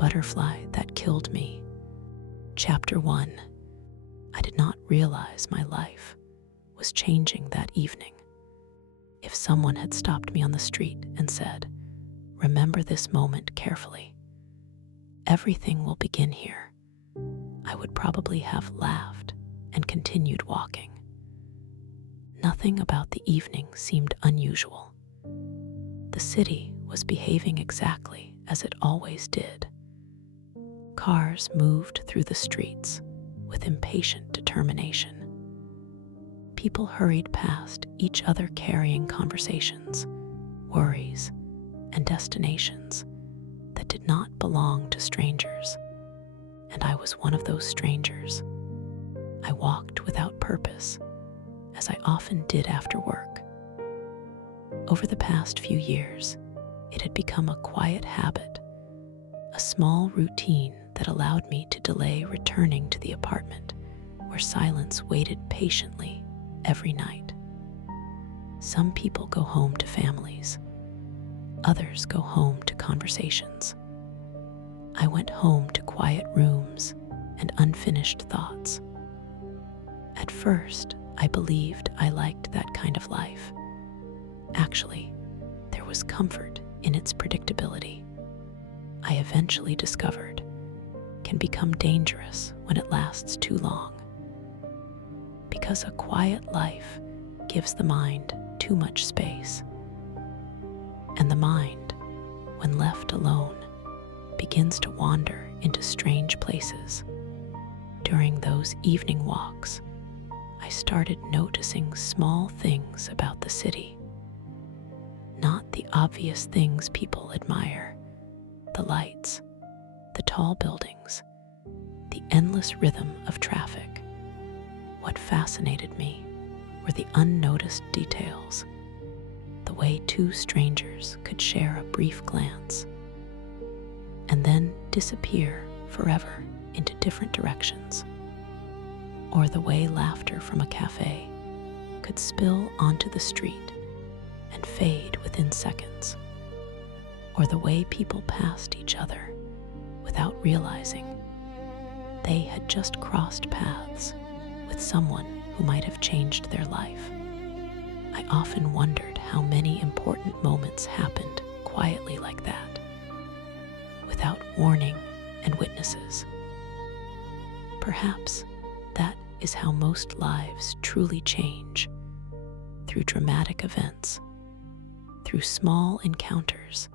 butterfly that killed me. Chapter 1. I did not realize my life was changing that evening. If someone had stopped me on the street and said, "Remember this moment carefully. Everything will begin here," I would probably have laughed and continued walking. Nothing about the evening seemed unusual. The city was behaving exactly as it always did. Cars moved through the streets with impatient determination. People hurried past each other carrying conversations, worries, and destinations that did not belong to strangers, and I was one of those strangers. I walked without purpose, as I often did after work. Over the past few years, it had become a quiet habit, a small routine that allowed me to delay returning to the apartment where silence waited patiently every night. Some people go home to families. Others go home to conversations. I went home to quiet rooms and unfinished thoughts. At first, I believed I liked that kind of life. Actually, there was comfort in its predictability. I eventually discovered can become dangerous when it lasts too long. Because a quiet life gives the mind too much space. And the mind, when left alone, begins to wander into strange places. During those evening walks, I started noticing small things about the city. Not the obvious things people admire, the lights, the tall buildings, the endless rhythm of traffic. What fascinated me were the unnoticed details, the way two strangers could share a brief glance and then disappear forever into different directions, or the way laughter from a cafe could spill onto the street and fade within seconds, or the way people passed each other without realizing they had just crossed paths with someone who might have changed their life. I often wondered how many important moments happened quietly like that, without warning and witnesses. Perhaps that is how most lives truly change, through dramatic events, through small encounters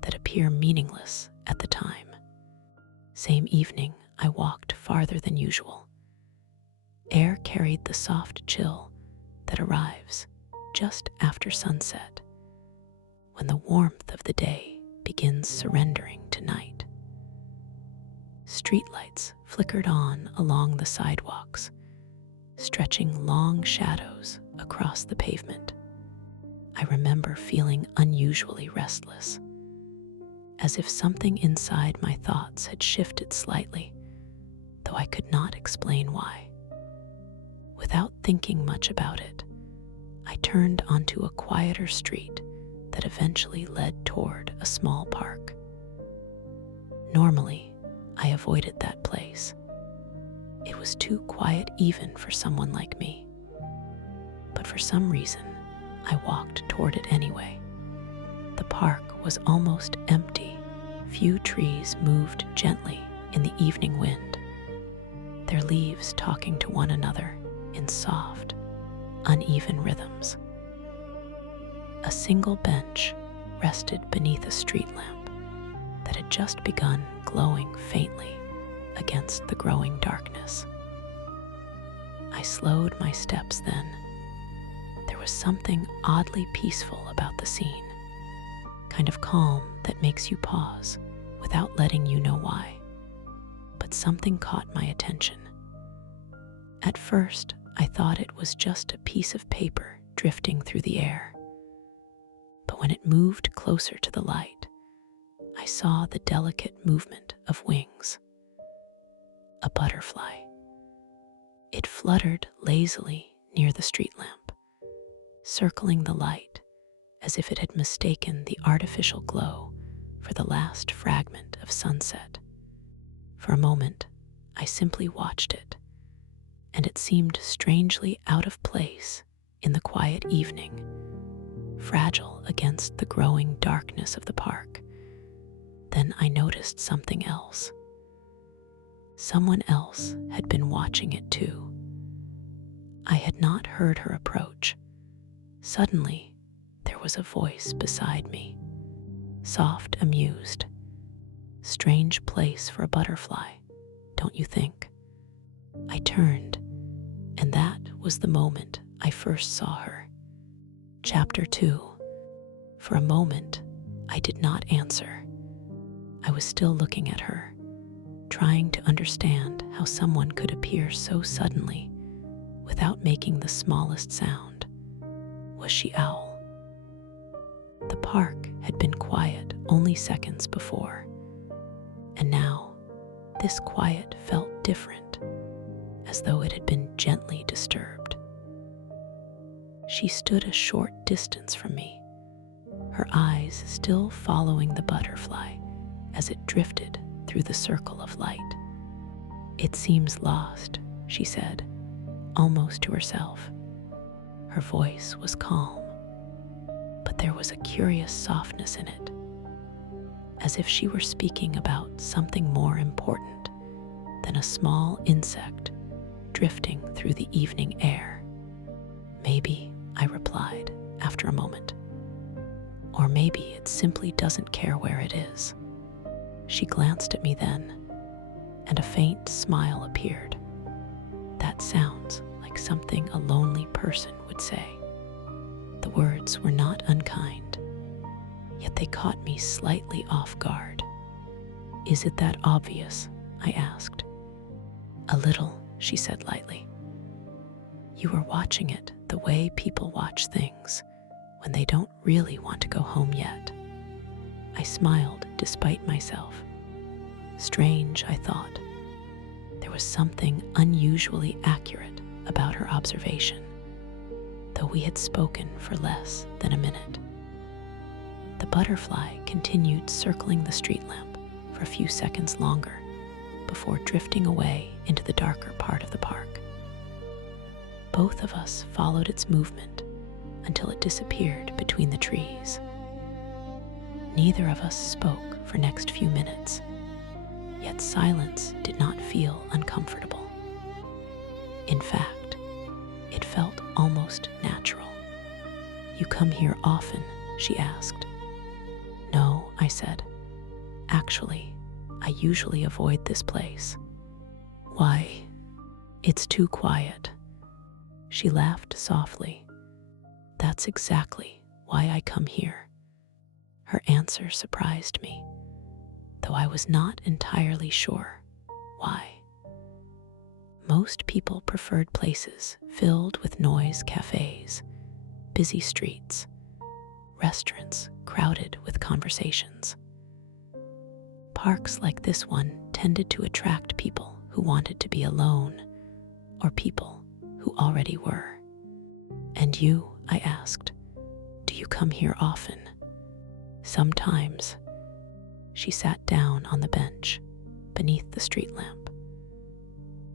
that appear meaningless at the time. Same evening, I walked farther than usual. Air carried the soft chill that arrives just after sunset, when the warmth of the day begins surrendering to night. Streetlights flickered on along the sidewalks, stretching long shadows across the pavement. I remember feeling unusually restless, as if something inside my thoughts had shifted slightly, though I could not explain why. Without thinking much about it, I turned onto a quieter street that eventually led toward a small park. Normally, I avoided that place. It was too quiet even for someone like me. But for some reason, I walked toward it anyway. The park was almost empty. Few trees moved gently in the evening wind, their leaves talking to one another in soft, uneven rhythms. A single bench rested beneath a street lamp that had just begun glowing faintly against the growing darkness. I slowed my steps then. There was something oddly peaceful about the scene, kind of calm that makes you pause without letting you know why. But something caught my attention. At first, I thought it was just a piece of paper drifting through the air. But when it moved closer to the light, I saw the delicate movement of wings. A butterfly. It fluttered lazily near the street lamp, circling the light as if it had mistaken the artificial glow for the last fragment of sunset. For a moment, I simply watched it, and it seemed strangely out of place in the quiet evening, fragile against the growing darkness of the park. Then I noticed something else. Someone else had been watching it too. I had not heard her approach. Suddenly, there was a voice beside me, soft, amused. Strange place for a butterfly, don't you think? I turned, and that was the moment I first saw her. Chapter 2. For a moment, I did not answer. I was still looking at her, trying to understand how someone could appear so suddenly without making the smallest sound. Was she Owl? The park had been quiet only seconds before, and now this quiet felt different, as though it had been gently disturbed. She stood a short distance from me, her eyes still following the butterfly as it drifted through the circle of light. "It seems lost," she said, almost to herself. Her voice was calm, but there was a curious softness in it, as if she were speaking about something more important than a small insect drifting through the evening air. "Maybe," I replied after a moment. "Or maybe it simply doesn't care where it is." She glanced at me then, and a faint smile appeared. "That sounds like something a lonely person would say." The words were not unkind, yet they caught me slightly off guard. "Is it that obvious?" I asked. "A little," she said lightly. "You were watching it the way people watch things when they don't really want to go home yet." I smiled despite myself. Strange, I thought. There was something unusually accurate about her observation, though we had spoken for less than a minute. The butterfly continued circling the street lamp for a few seconds longer before drifting away into the darker part of the park. Both of us followed its movement until it disappeared between the trees. Neither of us spoke for next few minutes, yet silence did not feel uncomfortable. In fact, it felt almost natural. "You come here often?" she asked. "No," I said. "Actually, I usually avoid this place." "Why?" "It's too quiet." She laughed softly. "That's exactly why I come here." Her answer surprised me, though I was not entirely sure why. Most people preferred places filled with noise, cafes, busy streets, restaurants crowded with conversations. Parks like this one tended to attract people who wanted to be alone, or people who already were. "And you?" I asked. "Do you come here often?" "Sometimes." She sat down on the bench beneath the street lamp,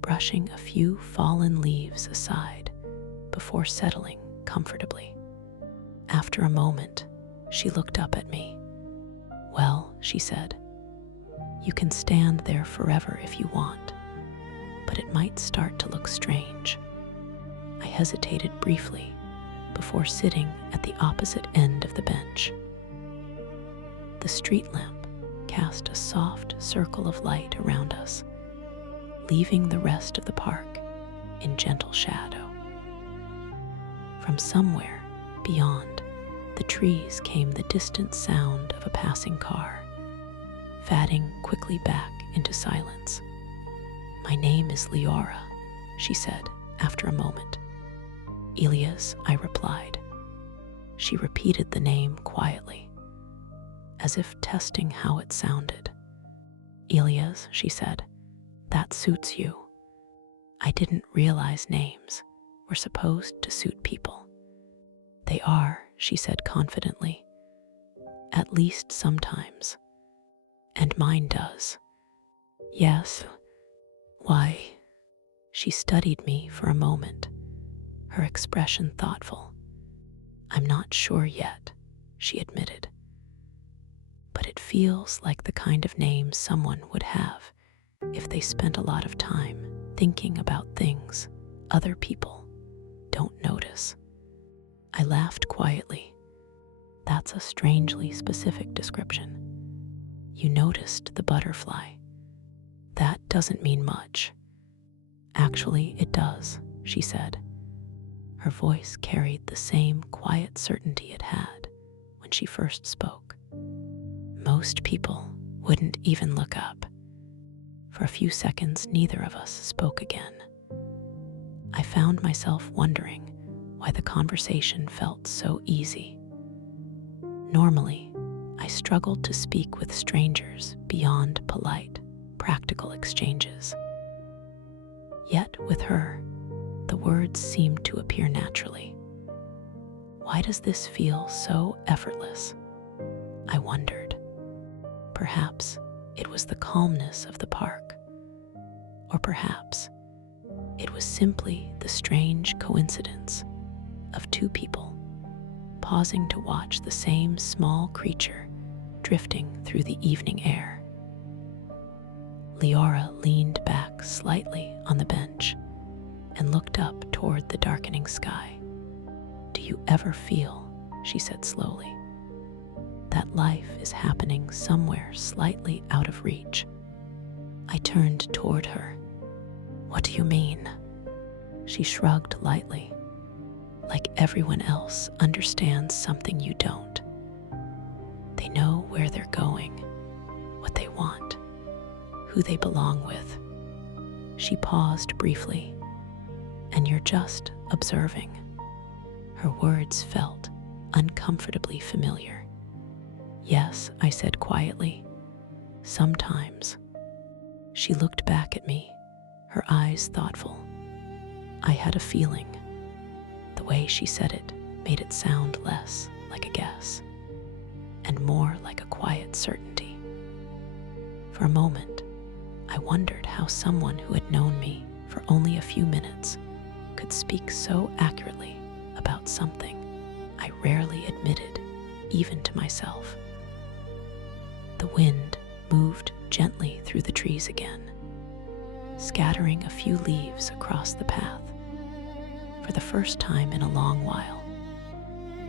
brushing a few fallen leaves aside before settling comfortably. After a moment, she looked up at me. "Well," she said, "you can stand there forever if you want, but it might start to look strange." I hesitated briefly before sitting at the opposite end of the bench. The street lamp cast a soft circle of light around us, leaving the rest of the park in gentle shadow. From somewhere beyond the trees came the distant sound of a passing car, fading quickly back into silence. "My name is Liora," she said after a moment. "Elias," I replied. She repeated the name quietly, as if testing how it sounded. "Elias," she said, "that suits you." I didn't realize names were supposed to suit people. "They are," she said confidently. "At least sometimes. And mine does." Yes. Why? She studied me for a moment, her expression thoughtful. I'm not sure yet, she admitted. But it feels like the kind of name someone would have if they spent a lot of time thinking about things other people don't notice. I laughed quietly. That's a strangely specific description. You noticed the butterfly. That doesn't mean much. Actually, it does, she said. Her voice carried the same quiet certainty it had when she first spoke. Most people wouldn't even look up. For a few seconds, neither of us spoke again. I found myself wondering why the conversation felt so easy. Normally, I struggled to speak with strangers beyond polite, practical exchanges. Yet with her, the words seemed to appear naturally. Why does this feel so effortless? I wondered. Perhaps it was the calmness of the park, or perhaps it was simply the strange coincidence of two people pausing to watch the same small creature drifting through the evening air. Liora leaned back slightly on the bench and looked up toward the darkening sky. Do you ever feel, she said slowly, that life is happening somewhere slightly out of reach? I turned toward her. What do you mean? She shrugged lightly, like everyone else understands something you don't. They know where they're going, what they want, who they belong with. She paused briefly. And you're just observing. Her words felt uncomfortably familiar. Yes, I said quietly. Sometimes. She looked back at me, her eyes thoughtful. I had a feeling. The way she said it made it sound less like a guess and more like a quiet certainty. For a moment, I wondered how someone who had known me for only a few minutes could speak so accurately about something I rarely admitted, even to myself. The wind moved gently through the trees again, scattering a few leaves across the path. For the first time in a long while,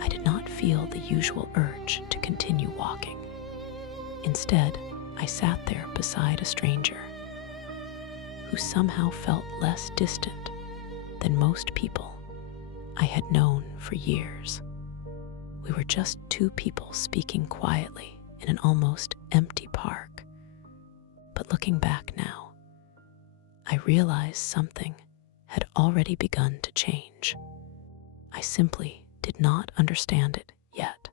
I did not feel the usual urge to continue walking. Instead, I sat there beside a stranger who somehow felt less distant than most people I had known for years. We were just two people speaking quietly in an almost empty park. But looking back now, I realized something had already begun to change. I simply did not understand it yet.